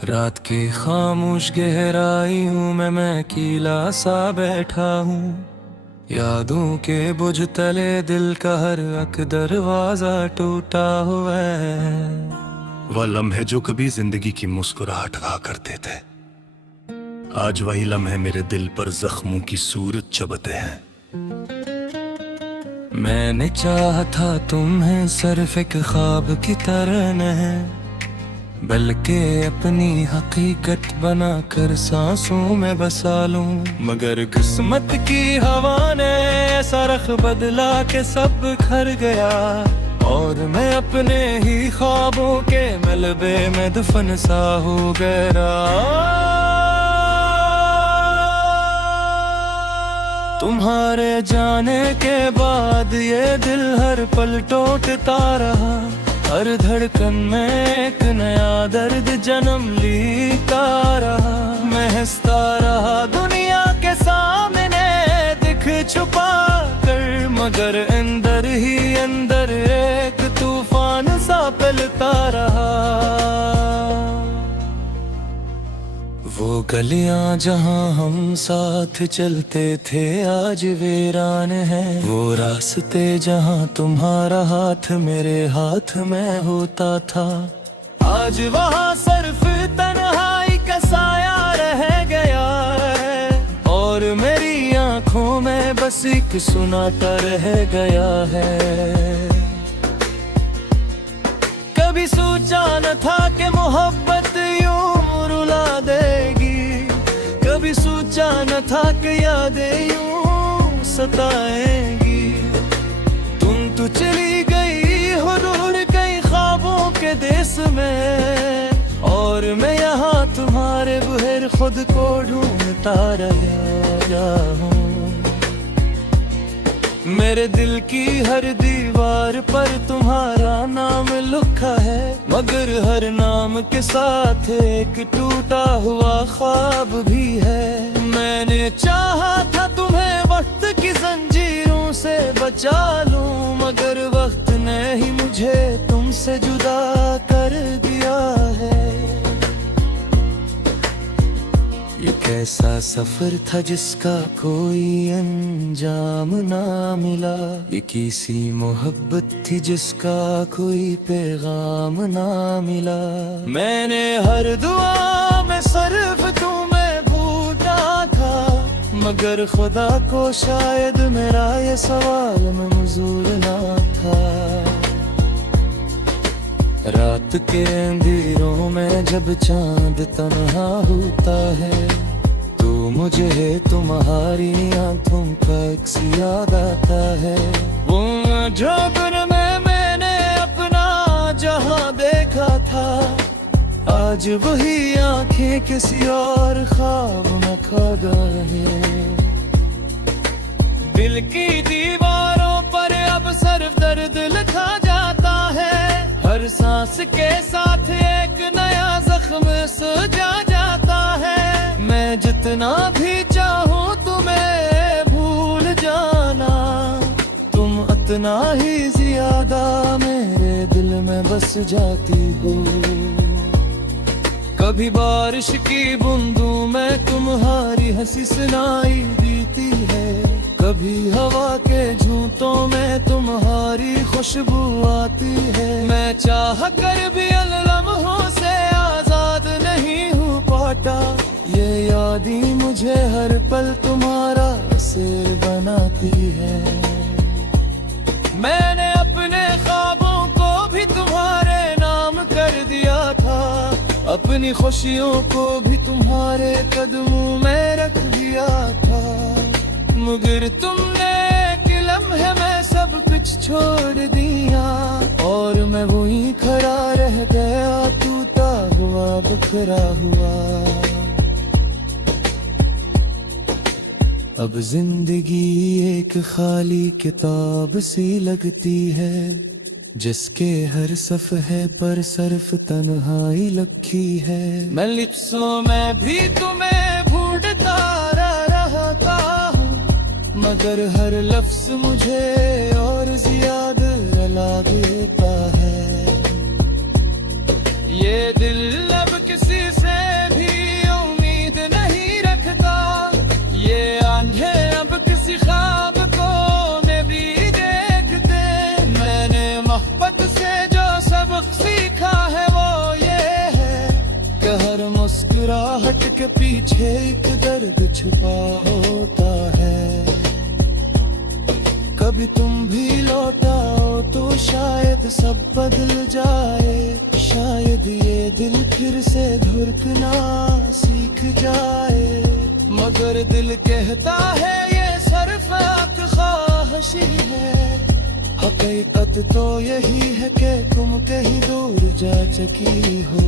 रात की खामोश गहराइयों में मैं अकेला सा बैठा हूँ। यादों के बुझ तले दिल का हर एक दरवाजा टूटा हुआ है। वह लम्हे जो कभी जिंदगी की मुस्कुराहट रहा करते थे, आज वही लम्हे मेरे दिल पर जख्मों की सूरत चबते हैं। मैंने चाहा था तुम्हें सिर्फ एक ख्वाब की तरह नहीं, बल्कि अपनी हकीकत बनाकर सांसों में बसा लूं। मगर किस्मत की हवा ने ऐसा रख बदला कि सब खर गया, और मैं अपने ही ख्वाबों के मलबे में दफन सा हो गया। तुम्हारे जाने के बाद ये दिल हर पल टूटता रहा, हर धड़कन में एक नया दर्द जन्म लेता रहा। मैं हंसता रहा दुनिया के सामने दिख छुपा कर, मगर अंदर ही अंदर एक तूफान सा फैलता रहा। वो गलियां जहां हम साथ चलते थे आज वीरान है, वो रास्ते जहां तुम्हारा हाथ मेरे हाथ में होता था, आज वहां सिर्फ तन्हाई का साया रह गया है, और मेरी आंखों में बस एक सुनाता रह गया है। कभी सोचा न था कि मोहब्बत यूं रुला देगी, कभी सोचा न था कि यादें यूं सताएंगी। तुम तो चली गई हो दूर कई ख्वाबों के देश में, और मैं यहाँ तुम्हारे बगैर खुद को ढूंढता रहा हूँ। मेरे दिल की हर दीवार पर तुम्हारा नाम लिखा है, मगर हर नाम के साथ एक टूटा हुआ ख्वाब भी है। मैंने चाहा था तुम्हें वक्त की जंजीरों से बचा लूं, मगर वक्त ने ही मुझे तुमसे जुदा कर दिया है। ये कैसा सफर था जिसका कोई अंजाम ना मिला, ये किसी मोहब्बत थी जिसका कोई पैगाम ना मिला। मैंने हर दुआ में सिर्फ तुम्हें भूला था, मगर खुदा को शायद मेरा ये सवाल में मंजूर ना था। रात के अंधेरों में जब चांद तन्हा होता है, तो मुझे तुम्हारी आंखों का एक याद आता है। वो झोंपड़ में मैंने अपना जहां देखा था, आज वही आंखें किसी और ख्वाब में खो गए। दिल की दीवारों पर अब सिर्फ दर्द लिखा जाता है, हर सांस के साथ एक नया जख्म सजा जाता है। मैं जितना भी चाहूँ तुम्हें भूल जाना, तुम उतना ही ज्यादा मेरे दिल में बस जाती हो। कभी बारिश की बूंदों में तुम्हारी हंसी सुनाई देती है, कभी हवा के झूठों में तुम्हारी खुशबू आती है। मैं चाह कर भी लम्हों से आजाद नहीं हो पाता, ये याद ही मुझे हर पल तुम्हारा सिर बनाती है। मैंने अपने ख्वाबों को भी तुम्हारे नाम कर दिया था, अपनी खुशियों को भी तुम्हारे कदमों में रख दिया था, मगर तुमने एक लम्हे में सब कुछ छोड़ दिया, और मैं वहीं खड़ा रह गया टूटा हुआ बिखरा हुआ। अब जिंदगी एक खाली किताब सी लगती है, जिसके हर सफ़हे पर सिर्फ तन्हाई लिखी है। मैं लिप्सों में भी तुम्हें ढूंढता रहता हूँ, मगर हर लफ्ज मुझे और ज्यादा रुला देता है। ये दिल अब किसी से के पीछे एक दर्द छुपा होता है। कभी तुम भी लौटाओ तो शायद सब बदल जाए, शायद ये दिल फिर से धड़कना सीख जाए। मगर दिल कहता है ये सिर्फ एक ख्वाहिश है, हकीकत तो यही है कि तुम कहीं दूर जा चुकी हो।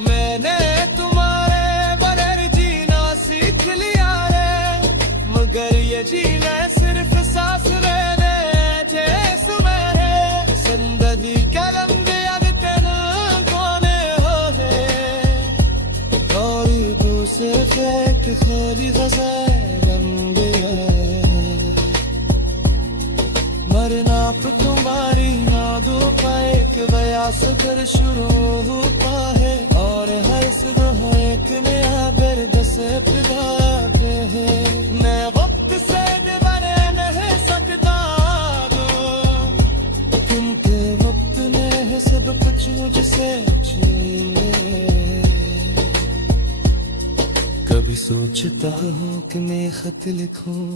मैंने तुम्हारे बगैर जीना सीख लिया रे, मगर ये जीना सिर्फ सांस लेने जैसे है। जिंदगी का लंबे अनकन कोने हो गए, और दूसरे फेंक खाली गज़ल लंबे मरना पे तुम्हारी यादों का एक बया सफर शुरू होता है, और हर सुबह एक नया दर्द से पिघलते हैं। मैं वक्त से दीवाने नहीं सकता क्योंकि वक्त ने है सब कुछ मुझसे छीने। कभी सोचता हूँ कि मैं खत लिखूं,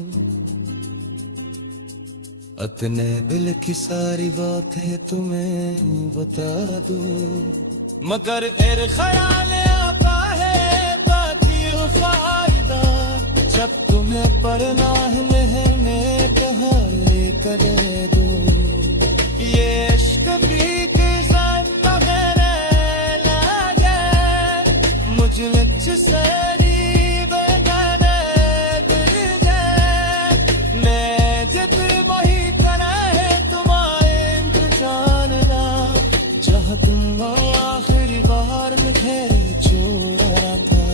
अपने दिल की सारी बातें तुम्हें बता दूं, मगर फिर ख्याल आता है बाकी फायदा जब तुम्हें परनाह लेने कहा लेकर दो। ये इश्क भी किसान मगरे लगे मुझे लक्ष से आखिरी बार मुझे छोड़ा था।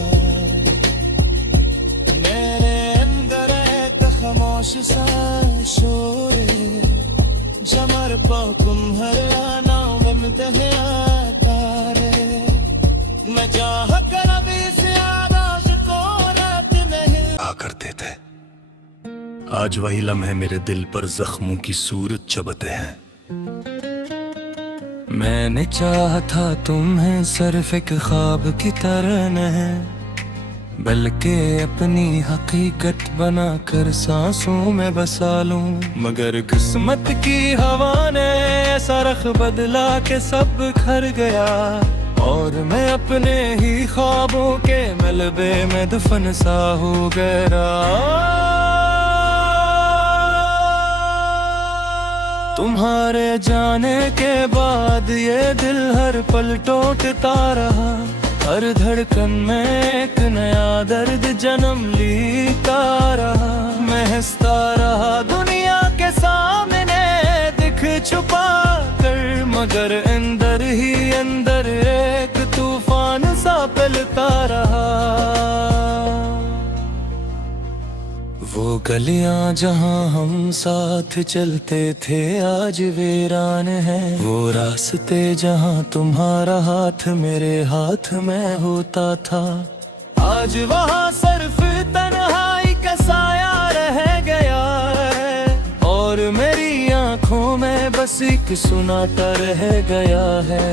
मेरे अंदर एक खामोश सा शोर जमर पाकुम हराना में तारे। मैं चाह कर अभी से आवाज को रात नहीं आ करते थे, आज वही लम्हे मेरे दिल पर जख्मों की सूरत चबते हैं। मैंने चाहा था तुम्हें सिर्फ एक ख्वाब की तरह नहीं, बल्कि अपनी हकीकत बनाकर सांसों में बसा लूं। मगर किस्मत की हवा ने ऐसा रख बदला के सब खर गया, और मैं अपने ही ख्वाबों के मलबे में दफन सा हो गया। तुम्हारे जाने के बाद ये दिल हर पल टूटता रहा, हर धड़कन में एक नया दर्द जन्म लेता रहा। मैं हंसता रहा दुनिया के सामने दिख छुपा कर, मगर अंदर ही अंदर एक तूफान सा फैलता रहा। वो गलियां जहां हम साथ चलते थे आज वीरान है, वो रास्ते जहां तुम्हारा हाथ मेरे हाथ में होता था। आज वहां सिर्फ तन्हाई का साया रह गया है, और मेरी आंखों में बस एक सुनाता रह गया है।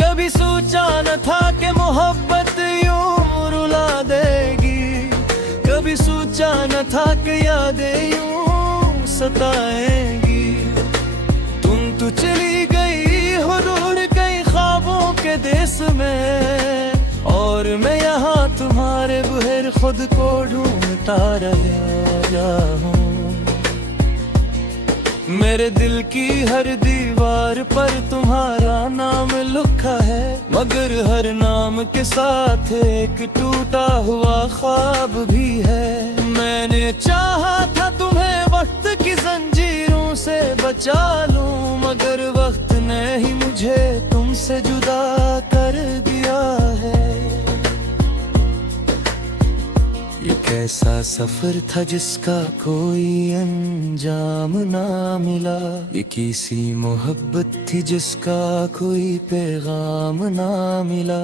कभी सोचा न था कि मोहब्बत यूं रुला देगी, कभी सोचा न था कि यादें यूं सताएंगी। तुम तो चली गई हो दूर कई ख्वाबों के देश में, और मैं यहाँ तुम्हारे बगैर खुद को ढूंढता रहा हूँ। मेरे दिल की हर दीवार पर तुम्हारा नाम लिखा है, मगर हर नाम के साथ एक टूटा हुआ ख्वाब भी है। मैंने चाहा था तुम्हें वक्त की जंजीरों से बचा लूं, मगर वक्त ने ही मुझे तुमसे जुदा कर दिया है। ये कैसा सफर था जिसका कोई अंजाम ना मिला, ये किसी मोहब्बत थी जिसका कोई पैगाम ना मिला।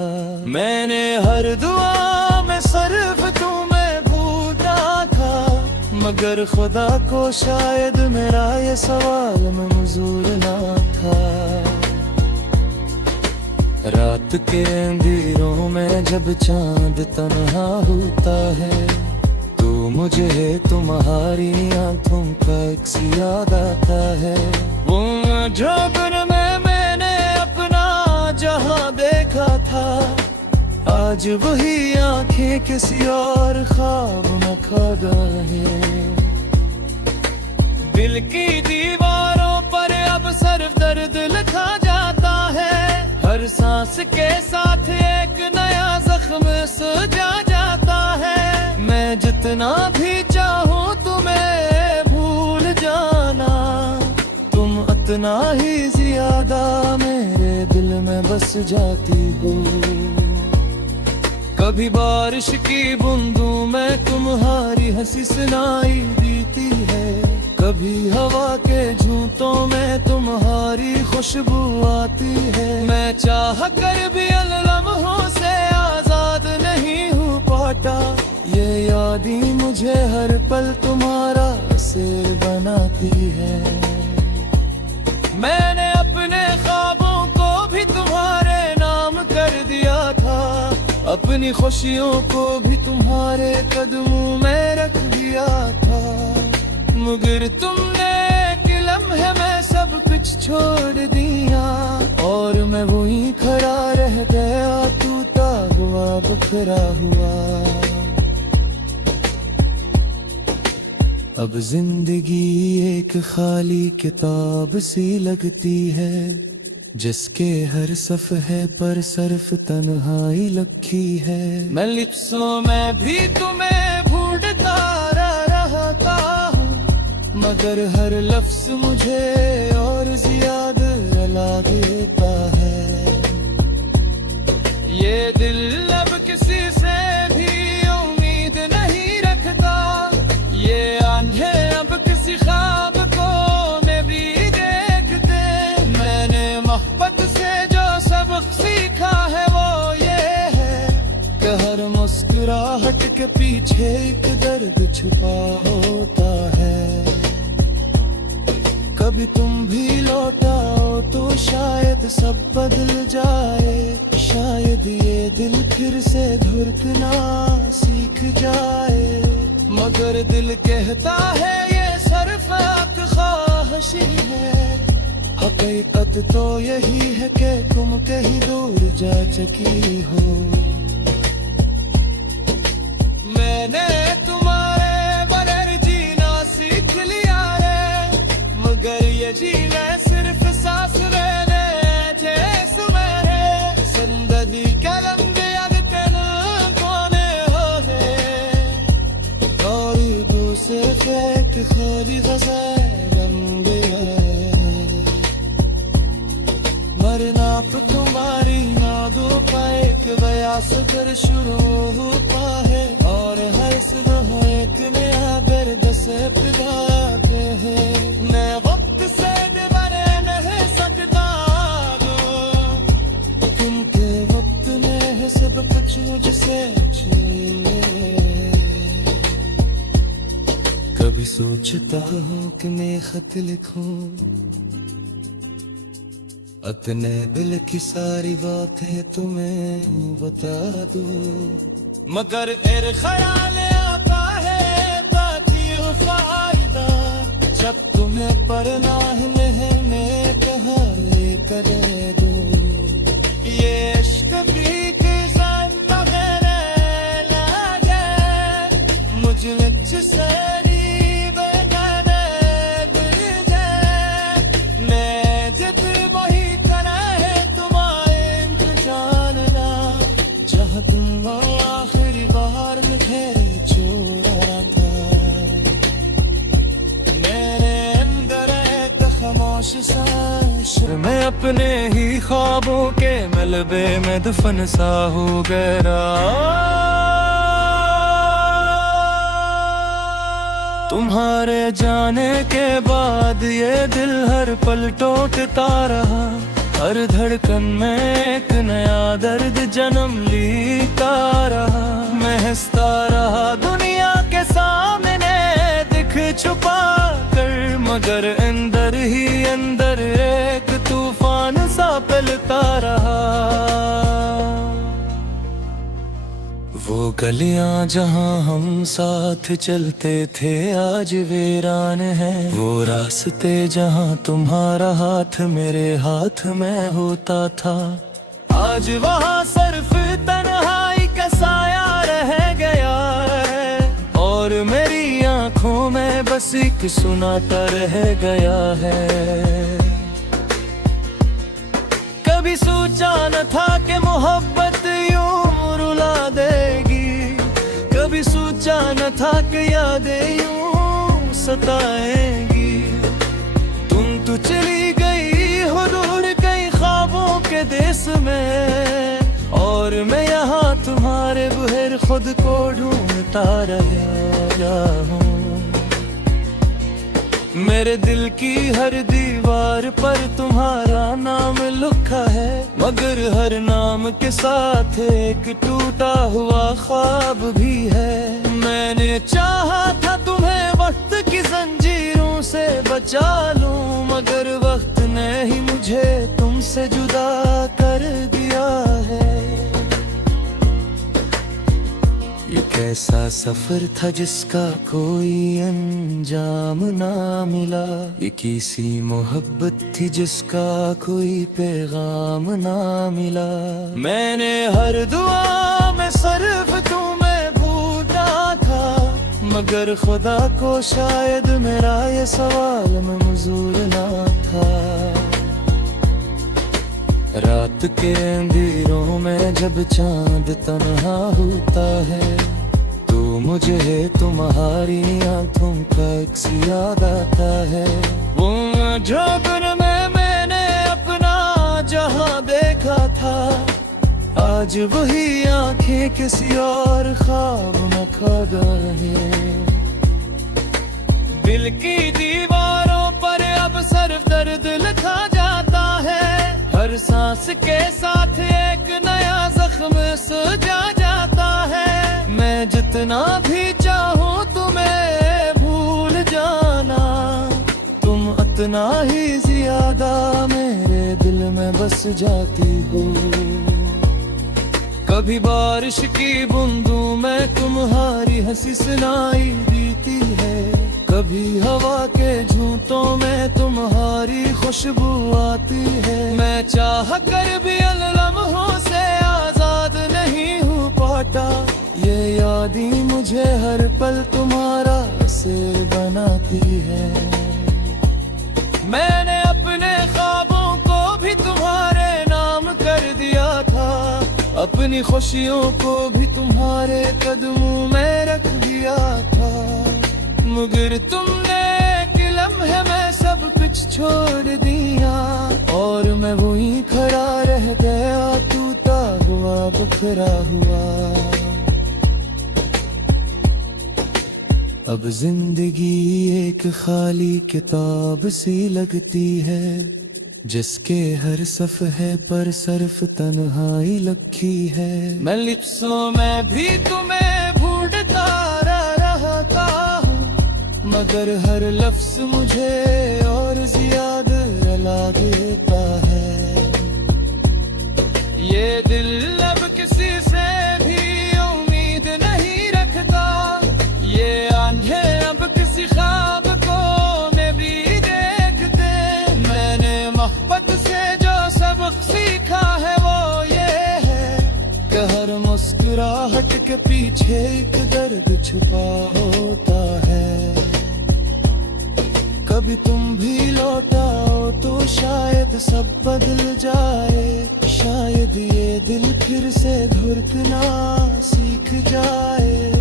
मैंने हर दुआ में सिर्फ तुम्हें भूला था, मगर खुदा को शायद मेरा ये सवाल मंजूर ना था। रात के अंधेरों में जब चांद तन्हा होता है तो मुझे तुम्हारी आंखों का एक याद आता है। वो झोंकन में मैंने अपना जहां देखा था, आज वही आंखें किसी और ख्वाब में खा गए। दिल की दीवारों पर अब सिर्फ दर्द लिखा जाता है, हर सांस के साथ एक नया जख्म सजा जाता है। मैं जितना भी चाहूँ तुम्हें भूल जाना, तुम उतना ही ज्यादा मेरे दिल में बस जाती हो। कभी बारिश की बूंदों में तुम्हारी हंसी सुनाई देती है, कभी हवा के झूठों में तुम्हारी खुशबू आती है। मैं चाह कर भी अन लम्हों से आजाद नहीं हूँ पाता, ये यादी मुझे हर पल तुम्हारा से बनाती है। मैंने अपने ख्वाबों को भी तुम्हारे नाम कर दिया था, अपनी खुशियों को भी तुम्हारे कदमों में रख दिया था। मगर तुमने एक लम्हे में सब कुछ छोड़ दिया और मैं वहीं खड़ा रह गया, टूटा हुआ बिखरा हुआ। अब जिंदगी एक खाली किताब सी लगती है, जिसके हर सफ़हे पर सिर्फ तन्हाई लिखी है। मैं लिप्सों में भी तुम्हें ढूंढता रहता हूँ, मगर हर लफ्ज मुझे और ज्यादा रुला देता है। ये दिल अब किसी से भी उम्मीद नहीं रखता, ये आंखें अब किसी ख्वाब को मैं भी देखते। मैंने मोहब्बत से जो सबक सीखा है वो ये है कि हर मुस्कुराहट के पीछे एक दर्द छुपा होता है। कभी तुम भी लौटाओ तो शायद सब बदल जाए, शायद ये दिल फिर से धड़कना सीख जाए। मगर दिल कहता है ये सिर्फ एक ख्वाहिश ही है, हकीकत तो यही है कि तुम कहीं दूर जा चुकी हो। मैंने तुम्हारे बगैर जीना सीख लिया है, मगर ये जीना सिर्फ सांस लेने जैसे है। जिंदगी का रंग याद तेरे कोने हो गए और दूसरे फेंक खाली रंग है। मरना तो तुम्हारी यादों का एक बयास कर शुरू होता है, और हर सुबह एक नया दर्द से पिघलते हैं। मैं वक्त से दीवाने नहीं सकता दो, तुमके वक्त ने सब कुछ मुझसे छीने। कभी सोचता हूँ कि मैं खत लिखूं, अपने दिल की सारी बातें तुम्हें बता दूं, मगर मेरे ख्याल आता है बाकी फायदा जब तुम्हें पढ़ना है मैं कहाँ लेकर दो। ये इश्क भी किसान रहने लगे मुझे लच सारी बेगाने दिल जाए। मैं जित वही करा है तुम्हारे इंतजारना, जहाँ तुम आखिरी बार मुझे छोड़ा था। मेरे अंदर एक खामोश सा मैं अपने ही ख्वाबों के मलबे में दफन सा हो गया। तुम्हारे जाने के बाद ये दिल हर पल टूटता रहा, हर धड़कन में एक नया दर्द जन्म लेता रहा। मैं हंसता रहा दुनिया के सामने दिख छुपा कर, मगर अंदर ही अंदर एक तूफान सा फैलता रहा। गलियां जहां हम साथ चलते थे आज वीरान है। वो रास्ते जहां तुम्हारा हाथ मेरे हाथ में होता था, आज वहां सिर्फ तन्हाई का साया रह गया है। और मेरी आंखों में बस एक सुनाता रह गया है। कभी सोचा न था कि मोहब्बत यूं रुला देगी, कभी सोचा न था कि यादें यूं सताएंगी। तुम तो चली गई हो दूर कई ख्वाबों के देश में, और मैं यहाँ तुम्हारे बहर खुद को ढूंढता रहा हूँ। मेरे दिल की हर दीवार पर तुम्हारा नाम लिखा है, मगर हर नाम के साथ एक टूटा हुआ ख्वाब भी है। मैंने चाहा था तुम्हें वक्त की जंजीरों से बचा लूं, मगर वक्त ने ही मुझे तुमसे जुदा कर दिया है। ये कैसा सफर था जिसका कोई अंजाम ना मिला, ये किसी मोहब्बत थी जिसका कोई पैगाम ना मिला। मैंने हर दुआ में सिर्फ तुम्हें भूला था, मगर खुदा को शायद मेरा ये सवाल मंजूर ना था। रात के अंधेरों में जब चांद तन्हा होता है, तो मुझे तुम्हारी आंखों का अक्स याद आता है। वो झोंकन में मैंने अपना जहां देखा था, आज वही आंखें किसी और ख्वाब में खो गए। दिल की दीवारों पर अब सिर्फ दर्द लिखा जाता है, हर सांस के साथ एक नया जख्म सजा जाता है। मैं जितना भी चाहूँ तुम्हें भूल जाना, तुम उतना ही ज्यादा मेरे दिल में बस जाती हो। कभी बारिश की बूंदों में तुम्हारी हंसी सुनाई देती है, कभी हवा के झूठों में तुम्हारी खुशबू आती है। मैं चाह कर भी लम्हों से आजाद नहीं हूँ पाता, ये याद ही मुझे हर पल तुम्हारा सिर बनाती है। मैंने अपने ख्वाबों को भी तुम्हारे नाम कर दिया था, अपनी खुशियों को भी तुम्हारे कदमों में रख दिया था। मगर तुमने एक लम्हे में सब कुछ छोड़ दिया, और मैं वहीं खड़ा रह गया टूटा हुआ बिखरा हुआ। अब जिंदगी एक खाली किताब सी लगती है, जिसके हर सफ़हे पर सिर्फ तन्हाई लिखी है। मैं लिप्सों में भी तुम्हें ढूंढता रहता हूँ, मगर हर लफ्ज मुझे और ज्यादा रुला देता है। ये दिल अब किसी से भी उम्मीद नहीं रखता, ये आंखें अब किसी ख्वाब को मैं भी देखते। मैंने मोहब्बत से जो सबक सीखा है वो ये है कि हर मुस्कुराहट के पीछे एक दर्द छुपा होता है। कभी तुम भी लौटाओ तो शायद सब बदल जाए, शायद ये दिल फिर से धड़कना सीख जाए।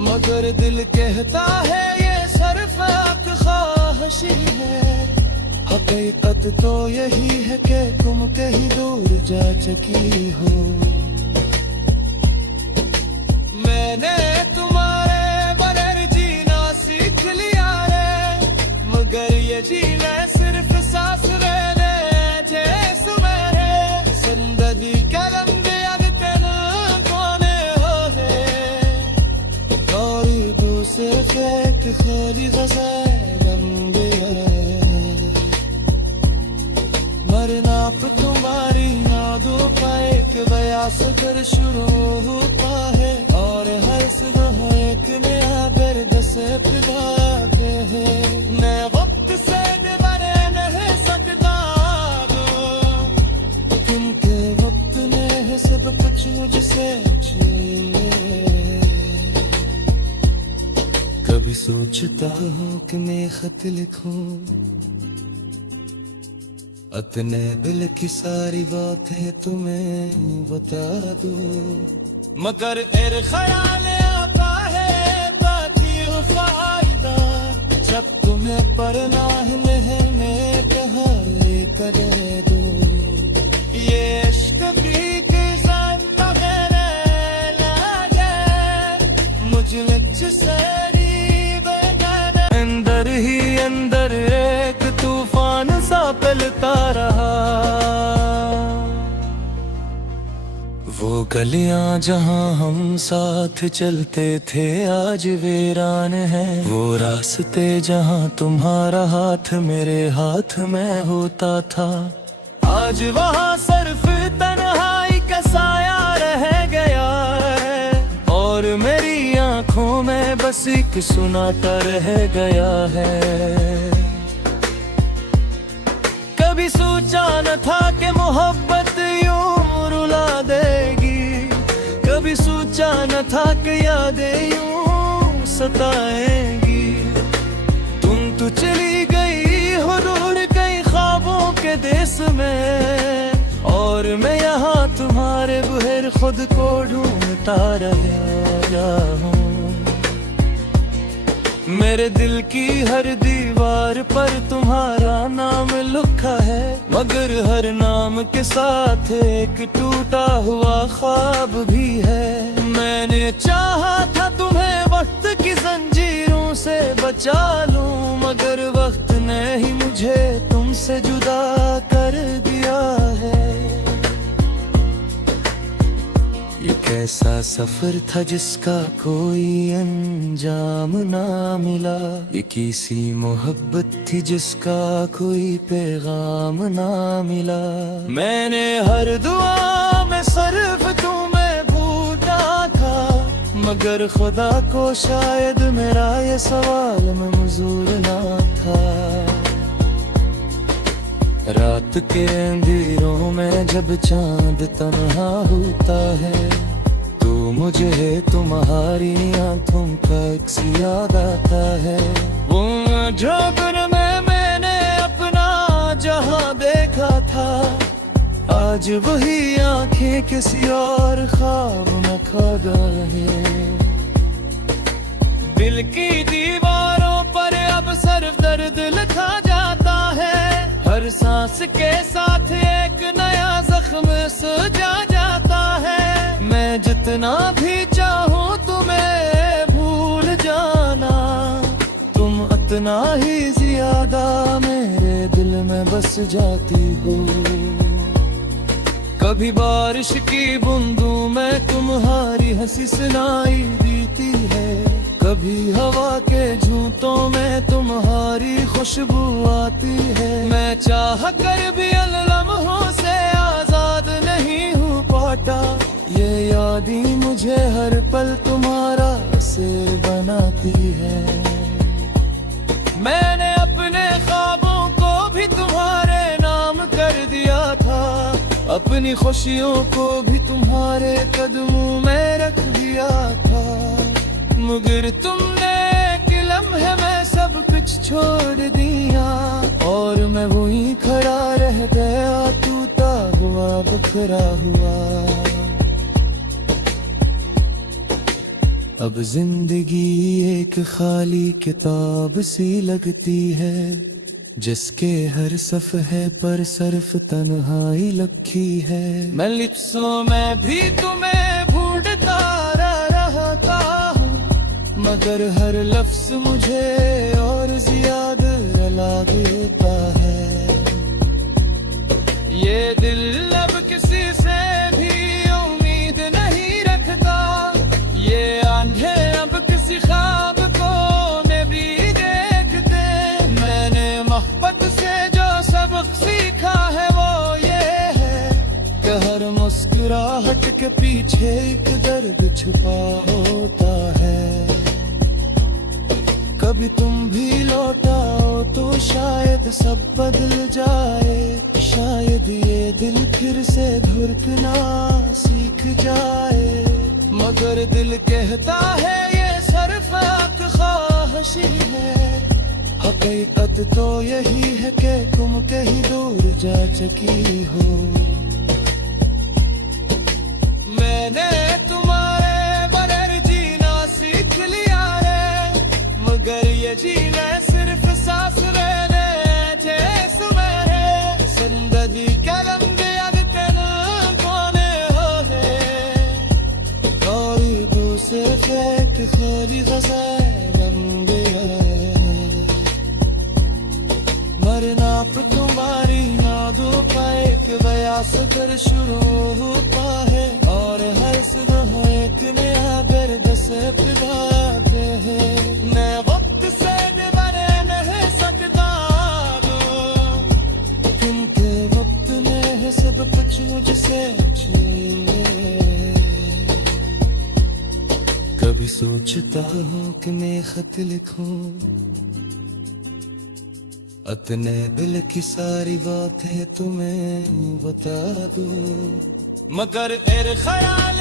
मगर दिल कहता है ये सिर्फ एक ख्वाहिश ही है, हकीकत तो यही है कि तुम कहीं दूर जा चुकी हो। मैंने तुम्हारे बगैर जीना सीख लिया है, मगर ये जीना सिर्फ सांस लेने जैसे मेरे जिंदगी का रंग याद तेरे कोने हो है, और दूसरे फेंक खाली रंग है। मरना पे तुम्हारी यादों का एक बया सफर शुरू होता है, और हर कभी सोचता हूँ कि मैं खत लिखूं, अपने दिल की सारी बातें तुम्हें बता दूं, मगर फिर ख्याल आता है बाकी फायदा जब तुम्हें परनाह में कहा लेकर दो। ये इश्क भी किसान मुझे लच सारी बेगाना, अंदर ही अंदर एक तूफान सा फैलता रहा। वो गलियां जहां हम साथ चलते थे आज वीरान है, वो रास्ते जहां तुम्हारा हाथ मेरे हाथ में होता था, आज वहां सिर्फ तन्हाई का साया रह गया है, और मेरी आंखों में बस एक सुनाता रह गया है। कभी सोचा न था कि मोहब्बत यूं रुला देगी, कभी सोचा न था कि यादें यूं सताएंगी। तुम तो चली गई हो दूर कई ख्वाबों के देश में, और मैं यहाँ तुम्हारे बगैर खुद को ढूंढता रहा हूँ। मेरे दिल की हर दीवार पर तुम्हारा नाम लिखा है, मगर हर नाम के साथ एक टूटा हुआ ख्वाब भी है। मैंने चाहा था तुम्हें वक्त की जंजीरों से बचा लूं, मगर वक्त ने ही मुझे तुमसे जुदा कर दिया है। ये कैसा सफर था जिसका कोई अंजाम ना मिला, ये किसी मोहब्बत थी जिसका कोई पैगाम ना मिला। मैंने हर दुआ में सिर्फ तुम्हें भूला था, मगर खुदा को शायद मेरा ये सवाल मंजूर ना था। रात के अंधेरों में जब चांद तन्हा होता है, तो मुझे तुम्हारी आंखों का अक्स याद आता है। वो झोंकने में मैंने अपना जहां देखा था, आज वही आंखें किसी और ख्वाब में खो गए। दिल की दीवारों पर अब सिर्फ दर्द लिखा जाता है, हर सांस के साथ एक नया जख्म सजा जाता है। मैं जितना भी चाहूँ तुम्हें भूल जाना, तुम उतना ही ज्यादा मेरे दिल में बस जाती हो। कभी बारिश की बूंदों में तुम्हारी हंसी सुनाई देती है, कभी हवा के झूठों में तुम्हारी खुशबू आती है। मैं चाह कर भी लम्हों से आजाद नहीं हूँ पाता, ये याद ही मुझे हर पल तुम्हारा से बनाती है। मैंने अपने ख्वाबों को भी तुम्हारे नाम कर दिया था, अपनी खुशियों को भी तुम्हारे कदमों में रख दिया था, मगर तुमने एक लम्हे में सब कुछ छोड़ दिया, और मैं वहीं खड़ा रह गया टूटा हुआ बिखरा हुआ। अब जिंदगी एक खाली किताब सी लगती है, जिसके हर सफ़हे पर सिर्फ तन्हाई लिखी है। मैं लिप्सों में भी तुम्हें ढूंढता रहता हूँ, मगर हर लफ्ज मुझे और ज्यादा रुला देता है। ये दिल अब किसी से भी उम्मीद नहीं रखता, ये आंखें अब किसी ख्वाब को में भी देखते। मैंने मोहब्बत से जो सबक सीखा है वो ये है कि हर मुस्कुराहट के पीछे एक दर्द छुपा होता है। कभी तुम भी लौटाओ तो शायद सब बदल जाए, शायद ये दिल फिर से धड़कना सीख जाए, मगर दिल कहता है ये सिर्फ एक ख्वाह खामोशी है। हकीकत तो यही है कि तुम कहीं दूर जा चुकी हो। मैंने तुम्हारे बगैर जीना सीख लिया है, मगर ये जीना सिर्फ सांस लेने जिसमें है। जिंदगी के लंबे अनकन कोने हो गए, गरीबों से फेंक खाली ग़ज़ाए लंबे मरना पर तुम्हारी नादों का एक बया सफर शुरू होता है, और हर सुबह एक नया दर्द से पिघलाते हैं। मैं वक्त से बने नहीं सकता क्योंकि वक्त ने है सब कुछ मुझसे छीने। कभी सोचता हूँ कि मैं खत लिखूं, अपने दिल की सारी बातें तुम्हें बता दूं, मगर मेरे ख्याल